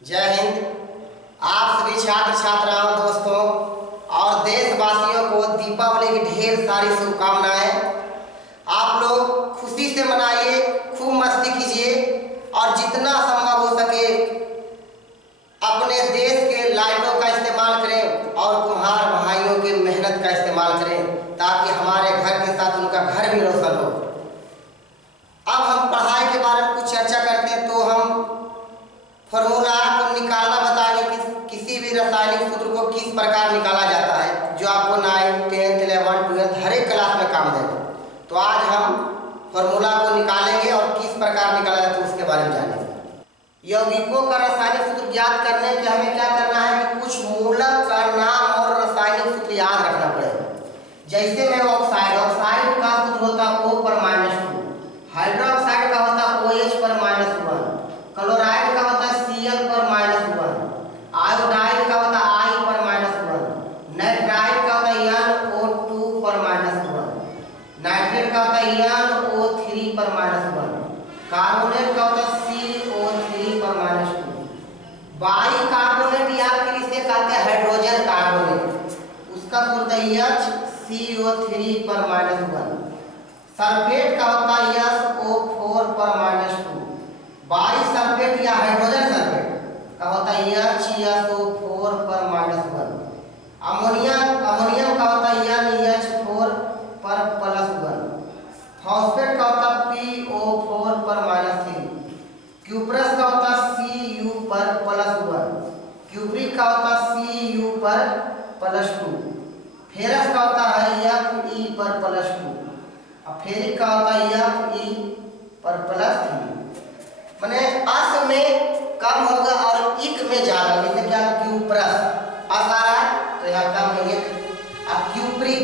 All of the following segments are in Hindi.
जय हिंद। आप सभी छात्र छात्राओं दोस्तों और देशवासियों को दीपावली की ढेर सारी शुभकामनाएं। आप लोग खुशी से मनाइए, खूब मस्ती कीजिए और जितना संभव हो सके अपने देश के लाइटों का इस्तेमाल करें और कुम्हार भाइयों की मेहनत का इस्तेमाल करें ताकि हमारे घर के साथ उनका घर भी रोशन हो। अब हम पढ़ाई के बारे में कुछ चर्चा करते हैं तो हम फॉर्मूला को निकालना बताएंगे कि किसी भी रासायनिक सूत्र को किस प्रकार निकाला जाता है, जो आपको 9, 10, 11, 12 हर एक क्लास में काम देगा। तो आज हम फॉर्मूला को निकालेंगे और किस प्रकार निकाला जाता है उसके बारे में जानेंगे। यौगिकों का रासायनिक सूत्र ज्ञात करने के हमें क्या करना है कि कुछ मूलक का नाम और रासायनिक सूत्र याद रखना पड़ेगा। जैसे में ऑक्साइड का सूत्र होता है O+2, हाइड्रोक्साइड का होता है OH+1, क्लोराइड का होता है Cl+1, आयोडाइड का होता है I+1, नाइट्राइड का होता है NO2+1, नाइट्रेट का होता है NO3+1, कार्बोनेट का होता है CO3+2, बाइकार्बोनेट या फिर इसे कहते हैं हाइड्रोजन कार्बोनेट, उसका होता है HCO3+1, सल्फेट का होता है SO4+2, बाइसल्फेट या हाइड्रोजन सल्फेट का होता है HCSO4+1, अमोनियम का होता है NH4+1, फॉस्फेट का होता है PO4+3, क्यूप्रस का होता है Cu+1, क्यूप्रिक का होता है Cu+2, फेरस का होता है Fe+2, फेरिक का होता है Fe+3। मैंने अस में कम होगा और इक में ज्यादा, जैसे क्या क्यूप्रस अस आ रहा है तो यहाँ कम है एक, और क्यूप्रिक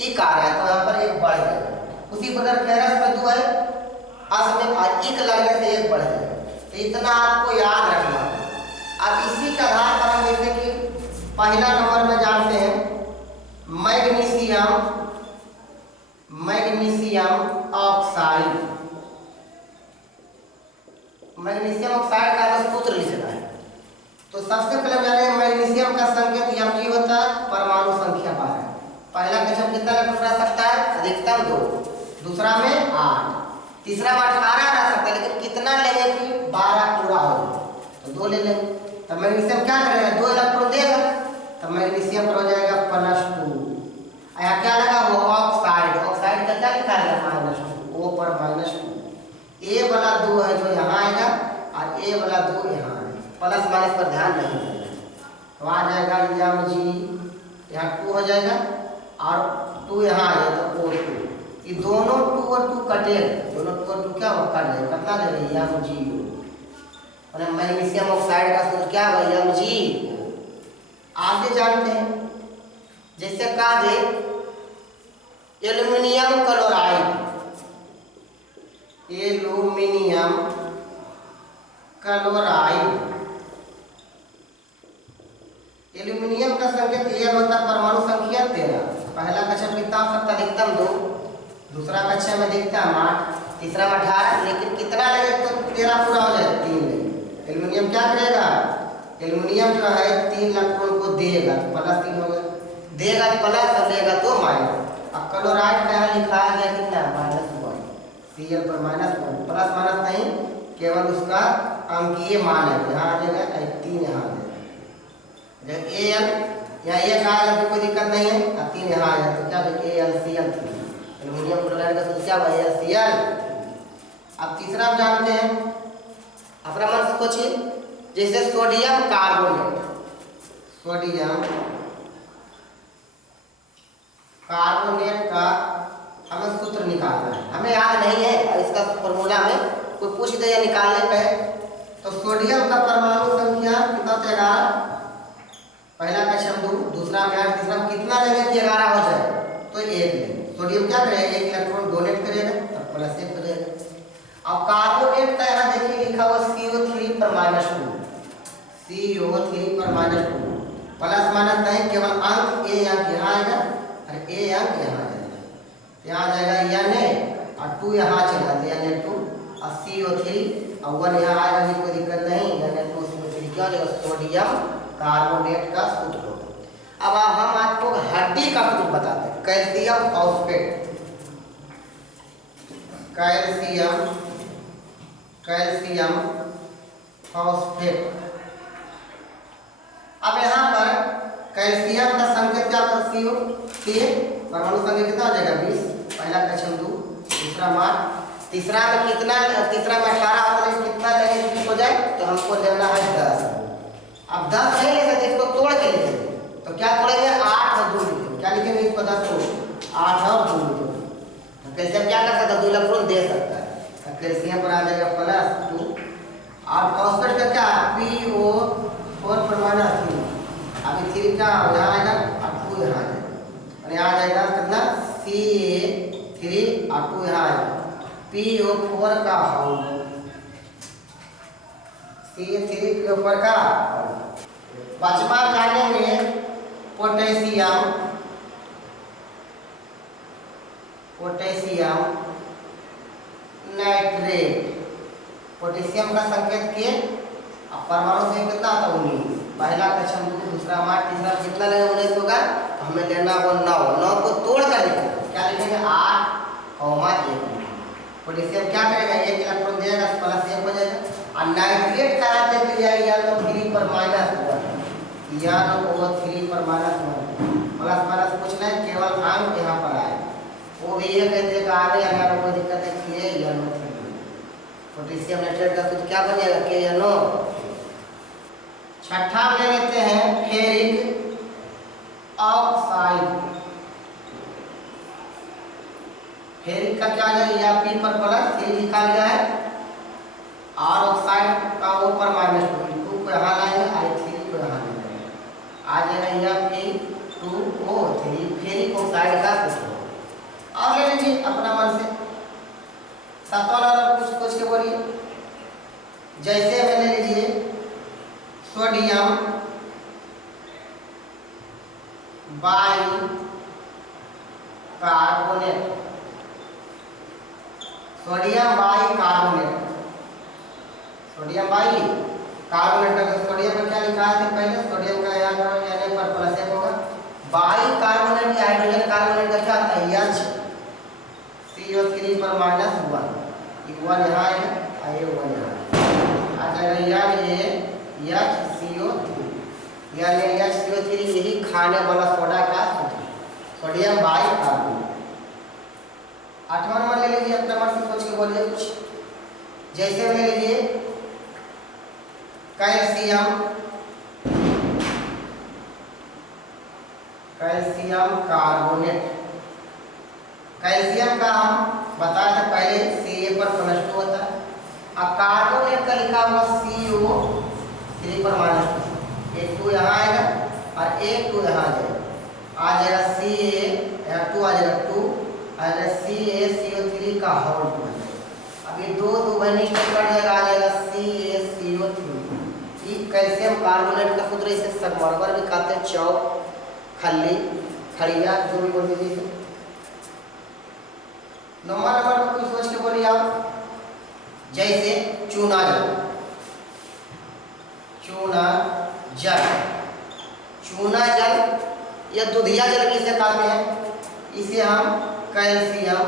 इक आ रहा है तो यहाँ पर एक बढ़ जाएगा। उसी प्रकार फेरस में 2 है, अस में इक लगने से एक बढ़ जाएगा। तो इतना आपको याद रखना है। अब इसी के आधार पर हम जैसे कि पहला नंबर में जानते हैं मैग्नीशियम ऑक्साइड। मैग्नीशियम ऑक्साइड का हमें सूत्र लिखना है। तो सबसे पहले जाने मैग्नीशियम का संकेत Mg होता है, परमाणु संख्या 12। पहला क्वेश्चन कितना रह सकता है? अधिकतम 2, दूसरा में 8, तीसरा में 18 रह सकता है, लेकिन कितना लेंगे कि 12 पूरा हो तो 2 ले लेंगे। तो मैग्नीशियम क्या करेगा? 2 इलेक्ट्रॉन देगा, तो मैग्नीशियम पर हो जाएगा +2। यहाँ क्या लगा वो ऑक्साइड, ऑक्साइड का क्या लिखा है -2, O+2। ए वाला 2 है जो यहाँ आएगा और ए वाला 2 यहाँ है, प्लस माइनस पर ध्यान नहीं देना। तो आ जाएगा Mg, यहाँ 2 हो जाएगा और 2 यहाँ आ जाएगा O2। ये दोनों 2 और 2 कटेगा, दोनों 2 और 2 क्या हो कट जाएगा, कितना दे रही है MgO। और मैग्नीशियम ऑक्साइड का सूत्र क्या है? MgO। आगे जानते हैं जैसे कहा दे aluminium chloride, aluminium chloride. Aluminium का संकेत ये होता है, परमाणु संख्या 13। पहला कक्षा में कितना हो सकता है? अधिकतम 2, दूसरा कक्षा में अधिकतम 8, तीसरा में 18, लेकिन कितना लगे तो 13 पूरा हो जाए 3 लेंगे। एल्युमिनियम क्या करेगा? एल्युमिनियम जो है 3 इलेक्ट्रॉन को देगा तो +3 हो गया, देगा तो प्लस और देगा तो माइनस। अब क्लोराइड का यहाँ लिखा गया कितना? -1, Cl+1, प्लस माइनस नहीं, केवल उसका अंकीय मान है। यहाँ आ जाएगा 3, यहाँ आ जाएगा Al, यहाँ 1 आएगा तो कोई दिक्कत नहीं है, और 3 यहाँ आ जाएगा तो क्या AlCl3। एल्युमिनियम क्लोराइड का सूत्र क्या है? AlCl। अब तीसरा हम जानते हैं, अपना मन से सोचिए, जैसे सोडियम कार्बोनेट, सोडियम कार्बोनेट का हमें सूत्र निकालना है, हमें याद नहीं है और इसका फॉर्मूला में कोई पूछ दे या निकालने पे तो सोडियम का परमाणु संख्या कितना होता है? 11। पहला क्वेश्चन 2, दूसरा में 8, तीसरा में कितना लेंगे कि 11 हो जाए तो 1 लेंगे। सोडियम क्या करेगा? 1 इलेक्ट्रॉन डोनेट करेगा तब +1 हो जाएगा। अब कार्बोनेट का यहाँ देखिए लिखा हुआ CO3+2, CO3+2, प्लस माइनस नहीं, केवल अंक ए अंक यहाँ आएगा और ए अंक यहाँ आ जाएगा। यहाँ आ जाएगा Na और 2 यहाँ चला जाता है Na2 और CO3 और 1 यहाँ आएगा, कोई दिक्कत नहीं, Na2 CO3 क्या हो जाएगा, सोडियम कार्बोनेट का सूत्र होगा। अब हम आपको हड्डी का सूत्र बताते हैं, कैल्शियम फॉस्फेट, कैल्शियम फॉस्फेट। अब यहाँ पर कैल्शियम का संकेत क्या होता है, CO, के परमाणु संख्या कितना हो जाएगा, 20, पहला कक्षम 2, दूसरा मार्क, तीसरा में कितना, तीसरा में 18 होता है, कितना लेंगे 20 हो जाए, तो हमको लेना है 10। अब 10 नहीं ले सकते, इसको तोड़ के लिखेंगे, तो क्या तोड़ेंगे, 8 और 2 लिखेंगे, क्या लिखेंगे इसको, 10 को 8 और 2 लिखेंगे। कैल्शियम क्या कर सकता है, 2 इलेक्ट्रॉन दे सकता है, तो कैल्शियम पर आ जाएगा +2। और फॉस्फेट का क्या, PO4 परमाणु 3, अभी 3 का यहाँ आएगा और 2 यहाँ आएगा, और यहाँ आ जाएगा कितना, Ca3 और 2 यहाँ आएगा, PO4 का हाउ, Ca3 PO4 का। पांचवा जानेंगे पोटेशियम, पोटेशियम नाइट्रेट। पोटेशियम का संकेत के परमाणु संख्या कितना आता है, 19, पहला कक्षम 2, दूसरा मार्क, तीसरा कितना लेगा, 19 होगा, तो हमें लेना वो 9 को तोड़ कर लिखेंगे, क्या लिखेंगे, 8,1। पोटेशियम क्या करेगा, 1 इलेक्ट्रॉन देगा, +1 हो जाएगा। और नाइट्रेट का आते तो NO3 पर -1, NO3 पर -1, प्लस पूछना है, केवल अंक यहाँ पर आए, वो भी ये कहते हैं आगे अगर कोई दिक्कत है, NO3। पोटेशियम नाइट्रेट का सूत्र क्या बन जाएगा, KNO। छठा ले लेते हैं फेरिक ऑक्साइड। फेरिक का क्या है, या P पर +3 लिखा गया है, और ऑक्साइड का O पर -2 को यहाँ लाएंगे, I3 को यहाँ लाएंगे, आ जाएगा यह P2O3, फेरिक ऑक्साइड का सूत्र। और ले लीजिए अपना मन से, सातवां नंबर कुछ के बोलिए, जैसे में ले लीजिए sodium by carbonate, sodium by carbonate, sodium by carbonate का सोडियम में क्या लिखा है, पहले सोडियम का यहाँ पर +1 होगा, बाई कार्बोनेट या हाइड्रोजन कार्बोनेट का क्या होता है, HCO3 पर -1, ये 1 यहाँ आएगा, ये 1 यहाँ आ जाएगा, HCO3, यानी HCO3 यही खाने वाला सोडा का सूत्र, सोडियम बाई कार्बोनेट। 8वां नंबर ले लीजिए, अपना मन से सोच के बोलिए कुछ, जैसे ले लीजिए कैल्शियम, कैल्शियम कार्बोनेट। कैल्शियम का हम बताया था पहले, Ca पर +2 होता है, अब कार्बोनेट का लिखा हुआ CO3 पर -2, एक 2 यहाँ आएगा और एक 2 यहाँ आ जाएगा, Ca 2 आ जाएगा, 2 आ जाएगा, CaCO3 का होल 2। अब ये 2 बहनी कट जाएगा, आ जाएगा CaCO3। ये कैल्शियम कार्बोनेट का सूत्र, इसे संगमरमर भी कहते हैं, चौक, खल्ली, खड़िया, जो भी बोल दीजिए। 9वां नंबर पर कुछ सोच के बोलिए आप, जैसे चूना जल, चूना जल, चूना जल या दूधिया जल भी इसे कहते हैं, इसे हम कैल्शियम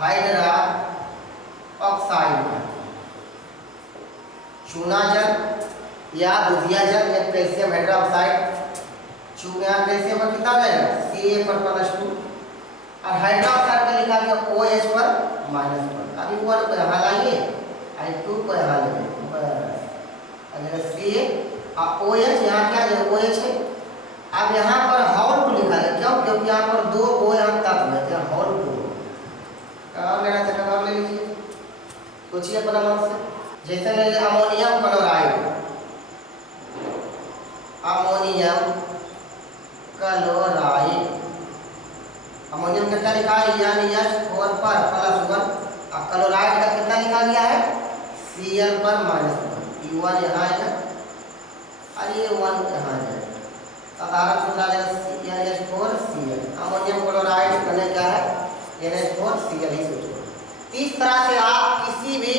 हाइड्रा ऑक्साइड, चूना जल या दूधिया जल या कैल्शियम हाइड्रा ऑक्साइड। चूना कैल्शियम पर कितना हो जाएगा, Ca पर +2, और हाइड्रोक्साइड का लिखा गया OH पर -1, अभी 1 को यहाँ लाइए, I2 को यहाँ लेंगे, बस Ca और OH यहाँ क्या है, OH है। अब यहाँ पर हॉल 2 लिखा है, क्यों, क्योंकि यहाँ पर 2 O यहाँ तत्व है, क्या हॉल 2। और लेना चाहिए, और ले लीजिए, सोचिए अपना मन से, जैसे ले लीजिए ammonium chloride, ammonium chloride, ammonium का क्या लिखा है, यानी H4 पर +1, और क्लोराइड का कितना लिखा गया है, Cl पर -1, ये 1 यहाँ आएगा और ये 1 यहाँ आएगा, साधारण सूत्र आ जाएगा NH4Cl। अमोनियम क्लोराइड बने क्या है, NH4Cl ही सूत्र। इस तरह से आप किसी भी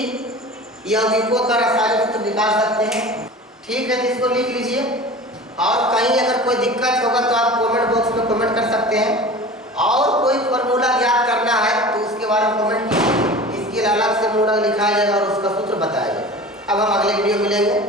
यौगिकों का रासायनिक सूत्र निकाल सकते हैं। ठीक है, तो इसको लिख लीजिए। और कहीं अगर कोई दिक्कत होगा तो आप कमेंट बॉक्स में कमेंट कर सकते हैं। और कोई फॉर्मूला ज्ञात करना है तो उसके बारे में कमेंट कीजिए, इसके लिए अलग से मूलक लिखा जाएगा और उसका सूत्र बताया जाएगा। अब हम अगले वीडियो मिलेंगे।